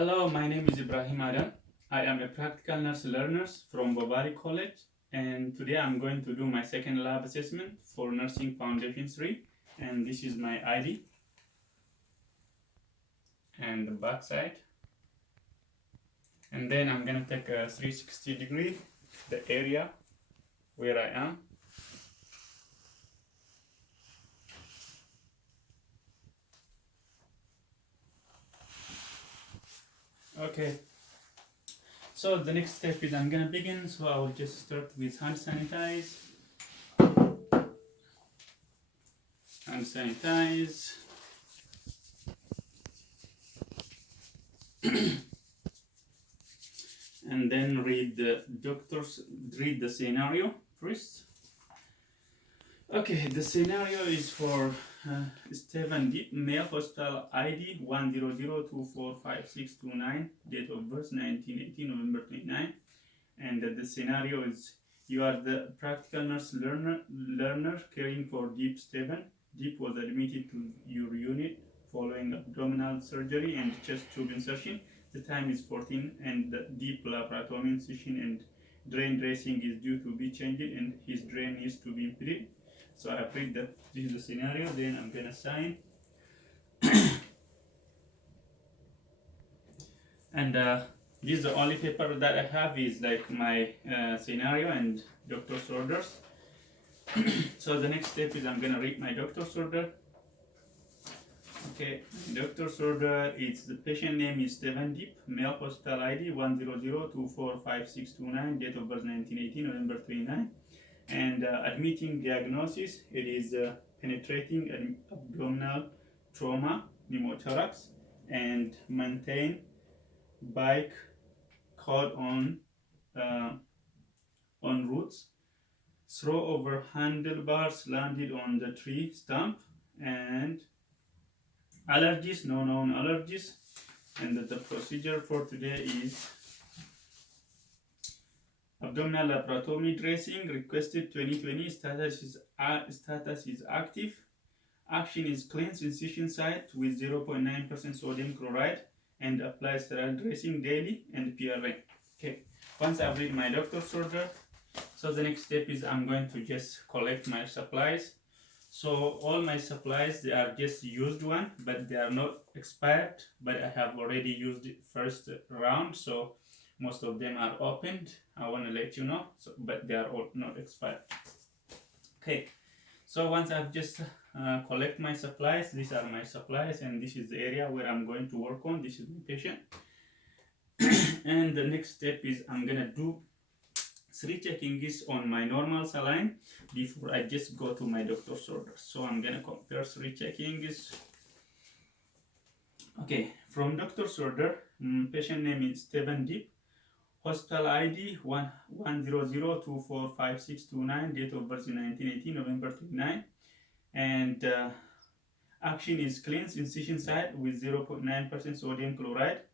Hello, my name is Ibrahim Adam. I am a practical nurse learner from Bobari College, and today I'm going to do my second lab assessment for Nursing Foundation 3. And this is my ID and the back side. And then I'm going to take a 360 degree, the area where I am. Okay, so the next step is I'm going to begin. So I will just start with hand sanitize. Hand sanitize. And then read the scenario first. Okay, the scenario is for Stephen Deep, male, hospital ID 100245629, date of birth 1980, November 29. And the scenario is you are the practical nurse learner caring for Deep Stephen. Deep was admitted to your unit following abdominal surgery and chest tube insertion. The time is 14 and the deep laparotomy incision and drain dressing is due to be changed and his drain needs to be impeded. So I read that this is the scenario, then I'm gonna sign. And this is the only paper that I have is like my scenario and doctor's orders. So the next step is I'm gonna read my doctor's order. Okay, doctor's order is the patient name is Stephen Deep, male, hospital ID 100245629, date of birth 1980, November 29. And admitting diagnosis, it is penetrating abdominal trauma, pneumothorax, and maintain bike caught on roots, throw over handlebars landed on the tree stump, and allergies, no known allergies. And the procedure for today is abdominal laparotomy dressing requested 2020. Status is active. Action is cleanse incision site with 0.9% sodium chloride and apply sterile dressing daily and PRN. Okay, once I've read my doctor's order, so the next step is I'm going to just collect my supplies. So all my supplies, they are just used one, but they are not expired, but I have already used it first round, so most of them are opened. I want to let you know, but they are all not expired. Okay, so once I've just collect my supplies, these are my supplies, and this is the area where I'm going to work on. This is my patient. And the next step is I'm gonna do 3 checking is on my normal saline before I just go to my doctor's order. So I'm gonna compare 3 checking is. Okay, from doctor's order, patient name is Stephen Deep, hospital ID 100245629, date of birth 1980, November 29, and action is cleanse incision site with 0.9% sodium chloride.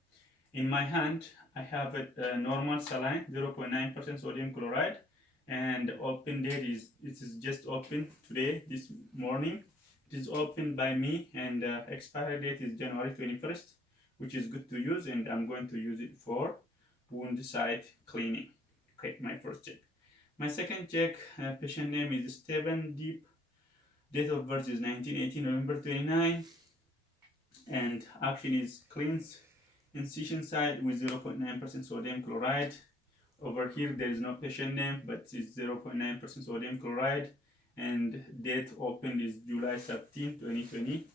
In my hand, I have a normal saline, 0.9% sodium chloride, and open date is just open today, this morning. It is opened by me, and expiry date is January 21st, which is good to use, and I'm going to use it for wound site cleaning. Okay, my first check. My second check, patient name is Stephen Deep, date of birth is 1980, November 29, and action is cleanse incision site with 0.9% sodium chloride. Over here there is no patient name, but it's 0.9% sodium chloride, and date opened is July 13, 2020.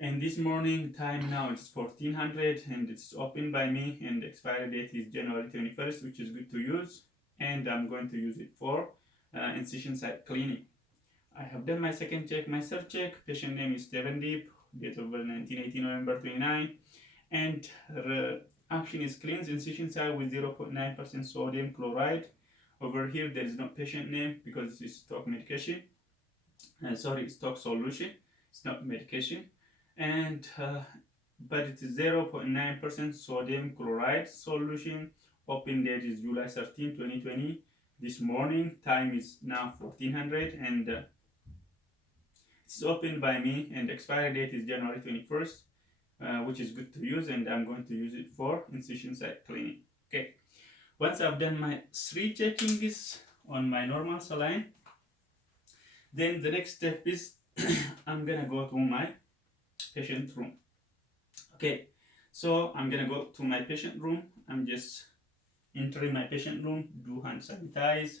And this morning time now it's 1400 and it's opened by me, and the expiry date is January 21st, which is good to use, and I'm going to use it for incision site cleaning. I have done my second check. My third check, patient name is Stephen Deep, date of birth 1980, November 29, and action is cleanse incision site with 0.9% sodium chloride. Over here there is no patient name because it's stock medication. Stock solution. It's not medication. And but it is 0.9% sodium chloride solution. Open date is July 13, 2020. This morning time is now 1400, and it's opened by me, and expiry date is January 21st. which is good to use, and I'm going to use it for incision site cleaning. Okay, once I've done my 3 checkings on my normal saline, then the next step is I'm gonna go to my patient room. Okay, so I'm gonna go to my patient room. I'm just entering my patient room, do hand sanitize,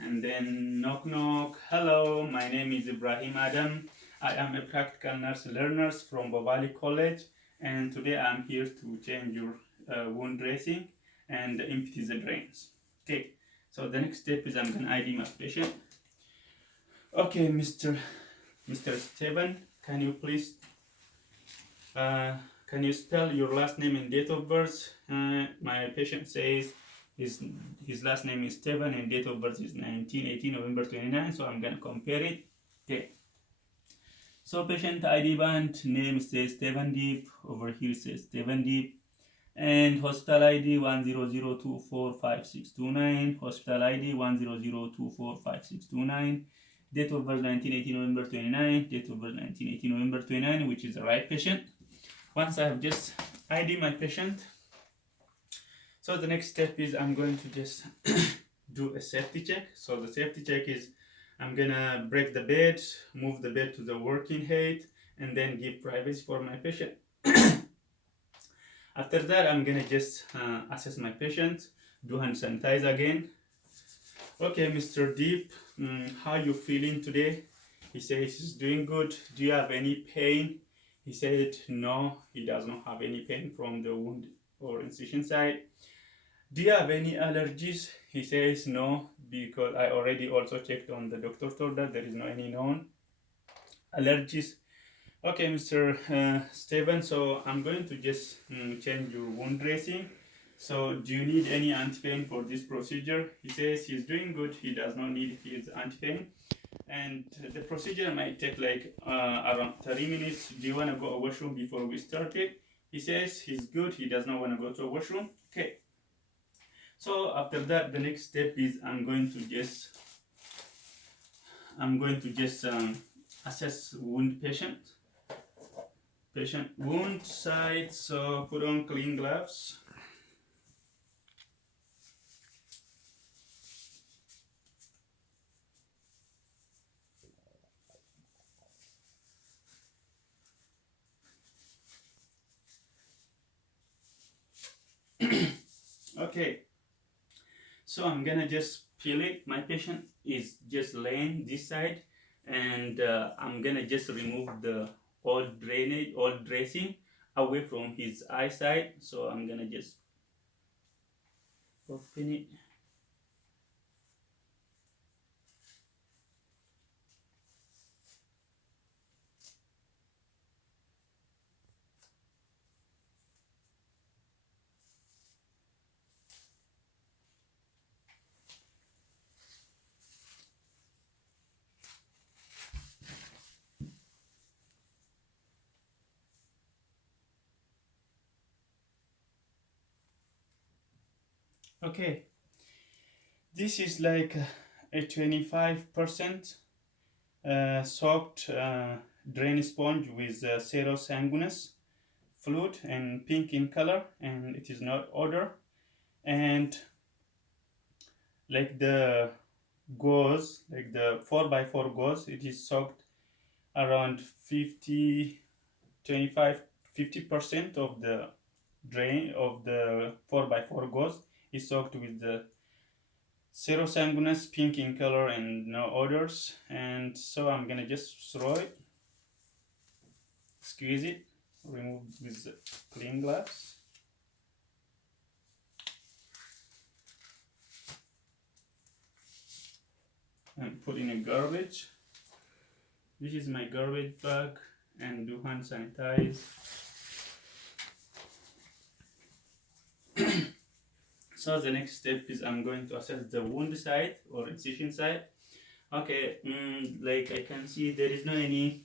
and then knock knock. Hello, my name is Ibrahim Adam. I am a practical nurse learner from Bovali College, and today I'm here to change your wound dressing and empty the drains. Okay, so the next step is I'm gonna ID my patient. Okay, Mr. Steven, can you please can you spell your last name and date of birth? My patient says his last name is Steven and date of birth is 1918 November 29, so I'm gonna compare it. Okay, so patient ID band name says Steven Deep, over here says Steven Deep, and hospital ID 100245629, hospital ID 100245629, date of birth 1918 November 29, date of birth 1918 November 29, which is the right patient. Once I have just ID my patient, so the next step is I'm going to just do a safety check. So the safety check is I'm gonna break the bed, move the bed to the working height, and then give privacy for my patient. After that, I'm gonna just assess my patient, do hand sanitize again. Okay, Mr. Deep, how you feeling today? He says he's doing good. Do you have any pain? He said no, he does not have any pain from the wound or incision site. Do you have any allergies? He says no, because I already also checked on the doctor's order. There is no any known allergies. Okay, Mr. Steven, so I'm going to just change your wound dressing. So do you need any anti-pain for this procedure? He says he's doing good. He does not need his anti-pain. And the procedure might take like around 30 minutes. Do you want to go to washroom before we start it? He says he's good. He does not want to go to a washroom. Okay. So after that, the next step is I'm going to just assess wound patient wound site. So put on clean gloves. Okay, so I'm gonna just peel it. My patient is just laying this side, and I'm gonna just remove the old dressing away from his eyesight. So I'm gonna just open it. Okay, this is like a 25% soaked drain sponge with cerosanguinous fluid and pink in color, and it is not odor. And like the gauze, like the 4x4 gauze, it is soaked around 50% of the drain of the 4x4 gauze is soaked with the cerosanguinous pink in color and no odors. And so I'm gonna just throw it, squeeze it, remove with the clean glass. And put in a garbage. This is my garbage bag, and do hand sanitize. So the next step is I'm going to assess the wound site or incision site. Okay, like I can see there is no any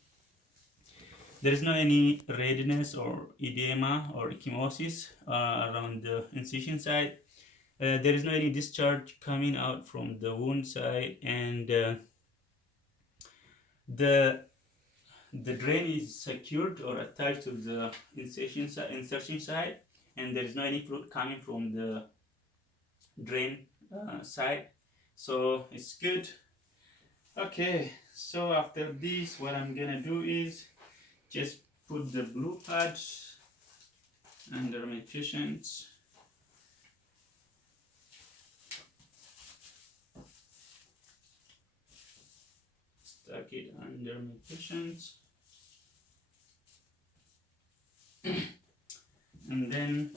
redness or edema or ecchymosis around the incision site. There is no any discharge coming out from the wound site, and the the drain is secured or attached to the insertion side, and there is no any fluid coming from the drain side, so it's good. Okay, so after this, what I'm gonna do is just put the blue pad under my cushions. Stuck it under my cushions. And then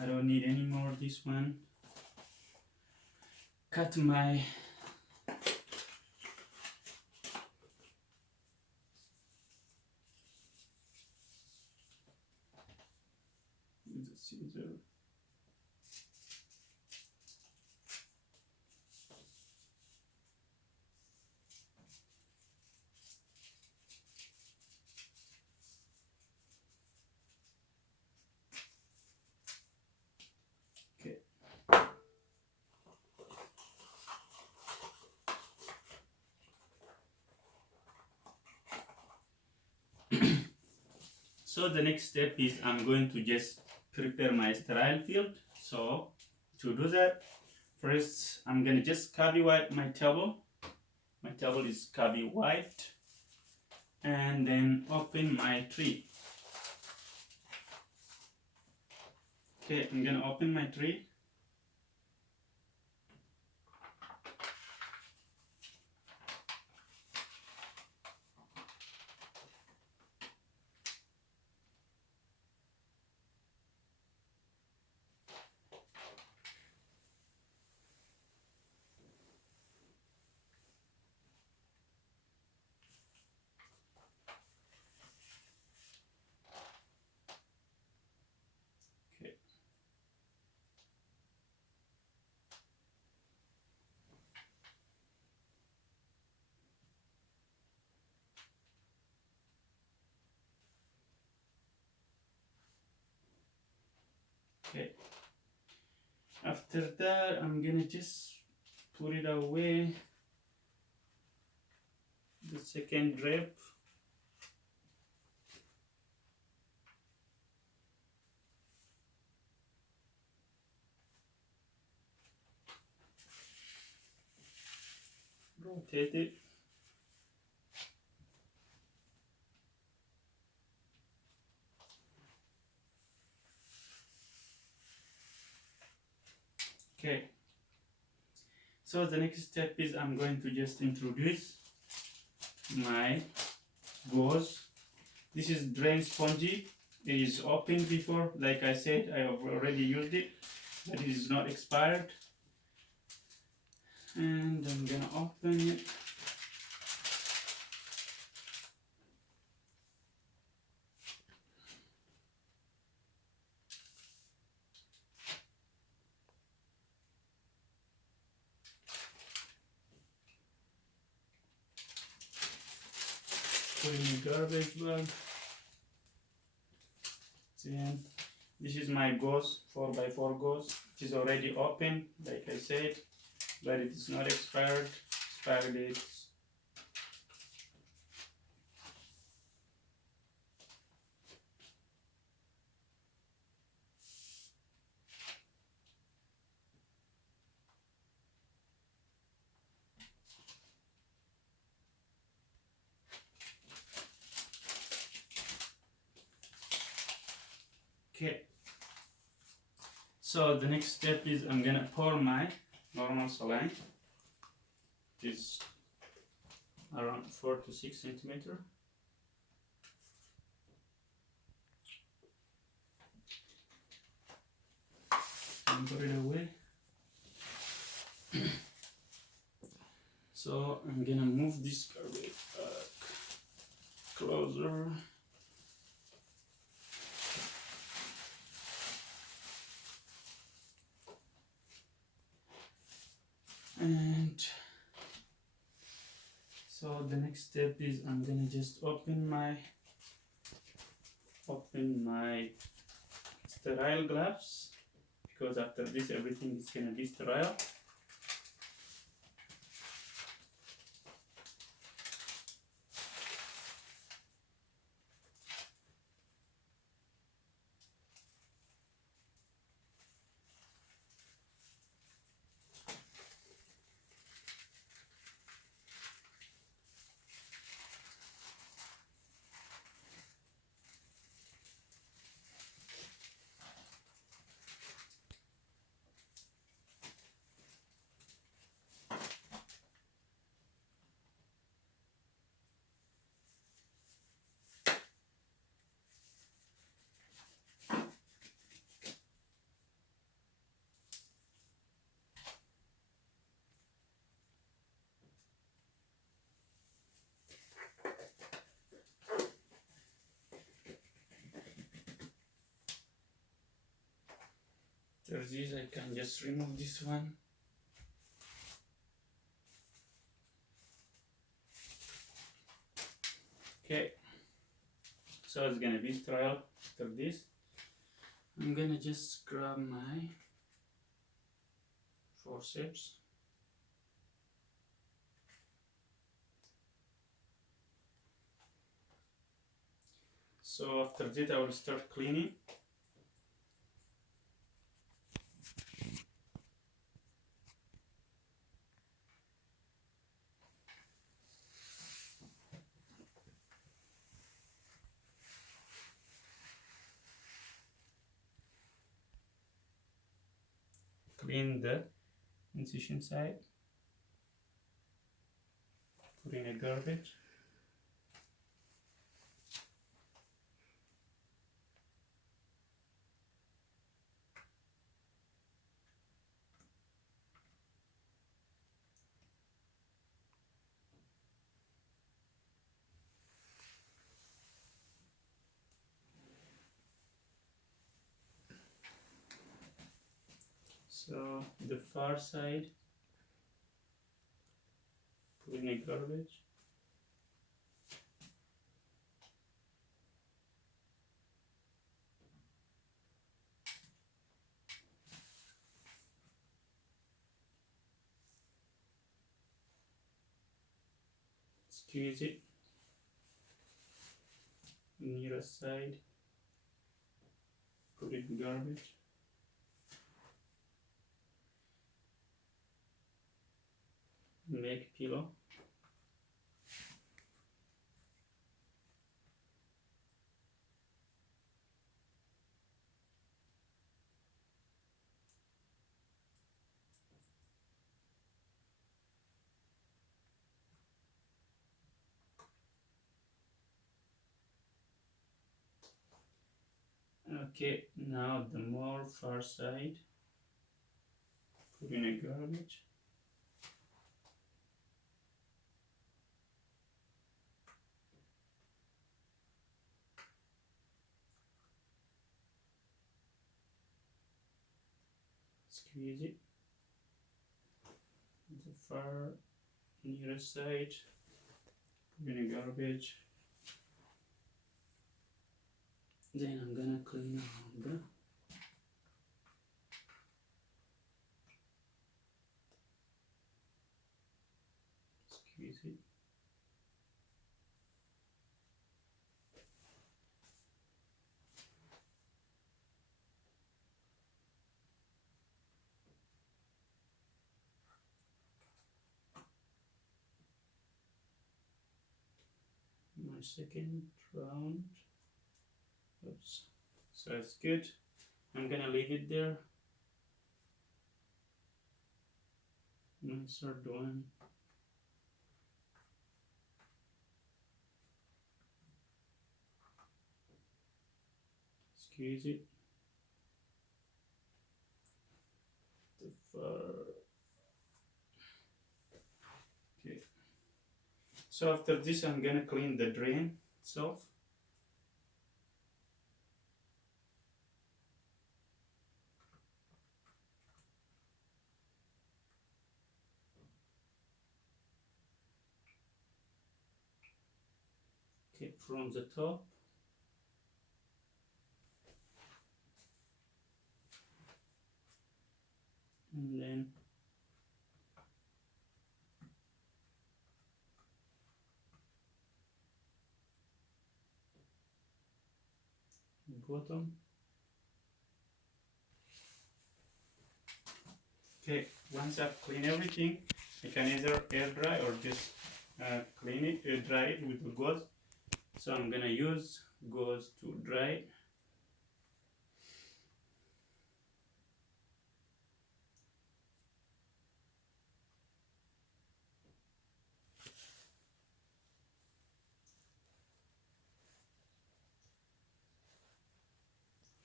I don't need any more of this one. Cut my with the scissor. So the next step is I'm going to just prepare my sterile field. So to do that, first I'm going to just cubby wipe my table. My table is cubby wiped. And then open my tree. Okay, I'm going to open my tree. Okay. After that, I'm gonna just put it away. The second drape. Rotate it. Okay. So the next step is I'm going to just introduce my gauze. This is drain spongy. It is open before, like I said, I have already used it, but it is not expired. And I'm gonna open it. Put in a garbage bag. Then this is my gauze, 4x4 gauze. It is already open, like I said, but it is not expired. Expired dates. Okay. So the next step is I'm gonna pour my normal saline. It is around 4 to 6 centimeter. And put it away. So I'm gonna move this garbage closer. And so the next step is I'm gonna just open my sterile gloves, because after this everything is gonna be sterile. After this, I can just remove this one. Okay, so it's gonna be trial after this. I'm gonna just grab my forceps. So after that, I will start cleaning. Clean the incision side. Put in a garbage. So the far side, put in a garbage. Squeeze it. Nearest side, put it in garbage. Make pillow. Okay, now the more far side, put in a garbage. Squeeze it. The far nearest side, put in a garbage. Then I'm gonna clean around the squeeze it. My second round. Oops. So it's good. I'm gonna leave it there. My third one. Squeeze it. The far. Okay. So after this, I'm gonna clean the drain itself. Okay, from the top. And then bottom. Okay, once I've cleaned everything, I can either air dry or just clean it, air dry it with the gauze. So I'm gonna use gauze to dry it.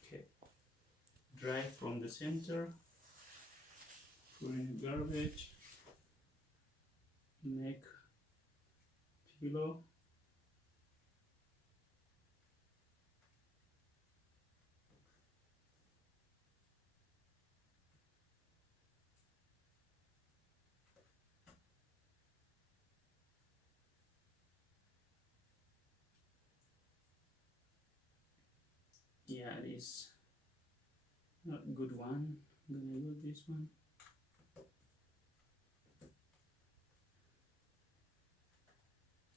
Okay, dry from the center, put in garbage, make pillow. Yeah, it is not a good one. I'm gonna use this one.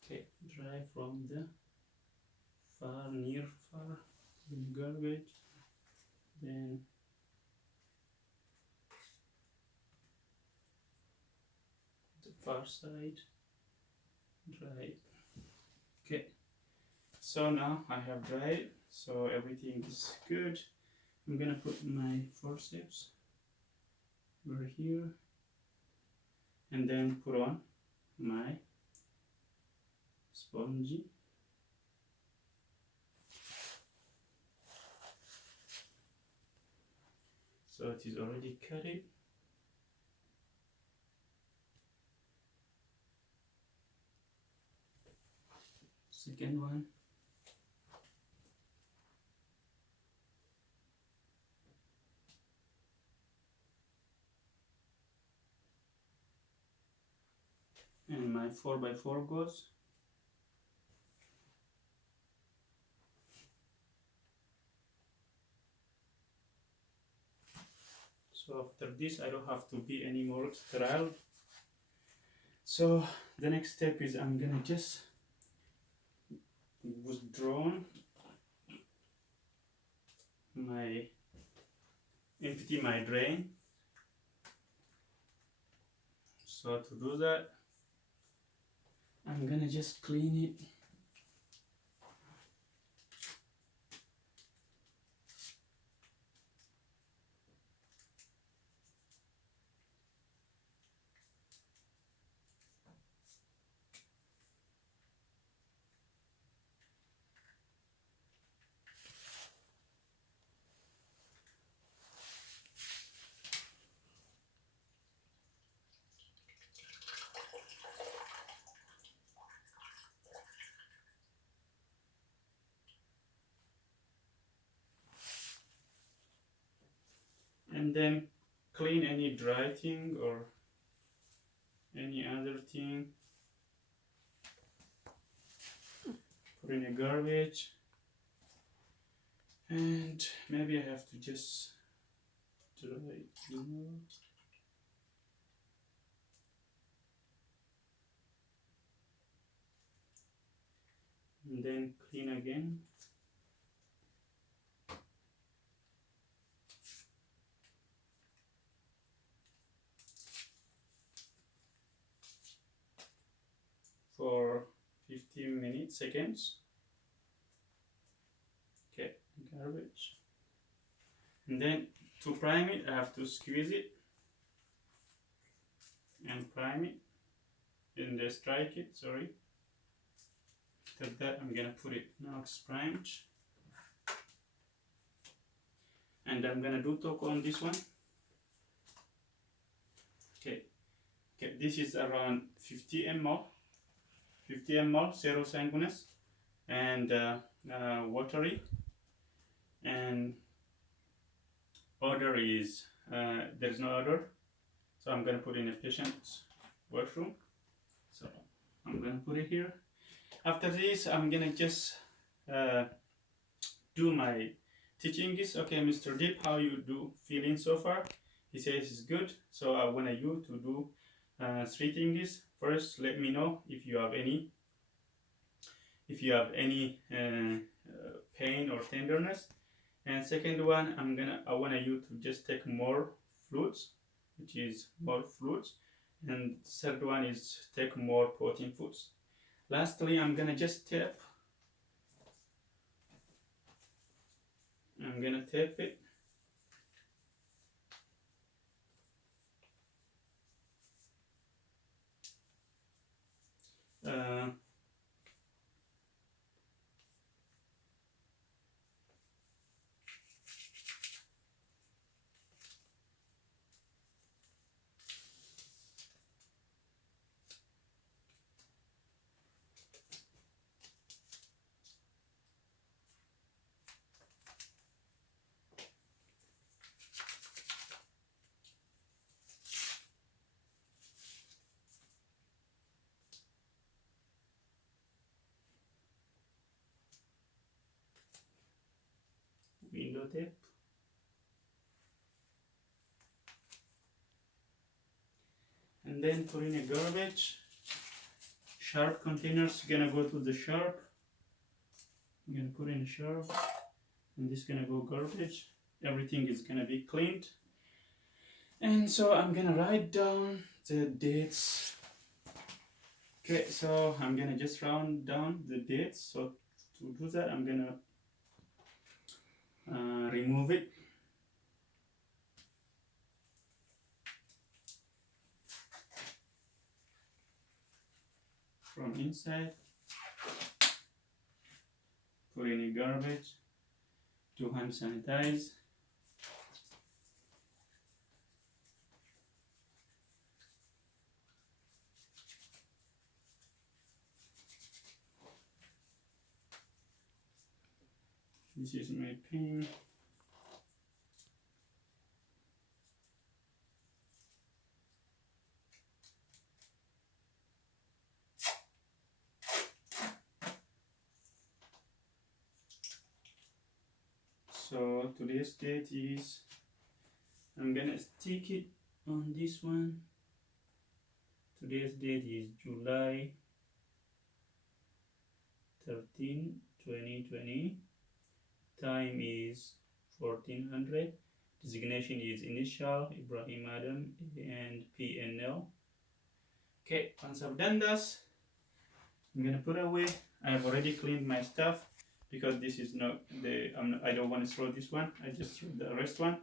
Okay, dry from the far garbage, then the far side dry. Okay, so now I have dried, so everything is good. I'm gonna put my forceps over here and then put on my spongy. So it is already cut it. Second one. And my 4x4 goes. So after this I don't have to be any more sterile. So the next step is I'm gonna just withdraw my empty my drain. So to do that I'm gonna just clean it. And then clean any dry thing or any other thing. Put in a garbage. And maybe I have to just dry it, you know. And then clean again. For 15 seconds. Okay, garbage. And then to prime it, I have to squeeze it and prime it and strike it, sorry. After that, I'm gonna put it, now it's primed. And I'm gonna do torque on this one. Okay, this is around 50 ml, zero sanguinous, and watery. And odor is, there's no odor, so I'm gonna put in a patient's washroom. So I'm gonna put it here. After this, I'm gonna just do my teaching is, okay, Mr. Deep, how you do feeling so far? He says it's good. So I want you to do 3 things. First, let me know if you have any pain or tenderness. And second one, I want you to just take more fluids, which is more fluids. And third one is take more protein foods. Lastly, I'm gonna just tap. I'm gonna tap it. window tape. And then put in a garbage. Sharp containers gonna go to the sharp. I'm gonna put in a sharp, and this gonna go garbage. Everything is gonna be cleaned. And so I'm gonna write down the dates. Okay, so I'm gonna just round down the dates. So to do that, I'm gonna remove it. From inside, put in a garbage to hand sanitize. This is my pen. So today's date is, I'm gonna stick it on this one. Today's date is July 13, 2020. Time is 1400. Designation is initial, Ibrahim Adam, and PNL. Okay, once I've done this, I'm gonna put away. I've already cleaned my stuff because this is not I don't want to throw this one. I just threw the rest one.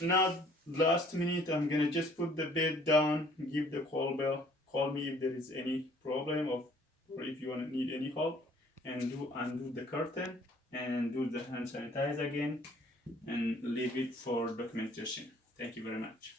Now, last minute, I'm gonna just put the bed down, give the call bell, call me if there is any problem or if you want to need any help, and undo the curtain and do the hand sanitize again and leave it for documentation. Thank you very much.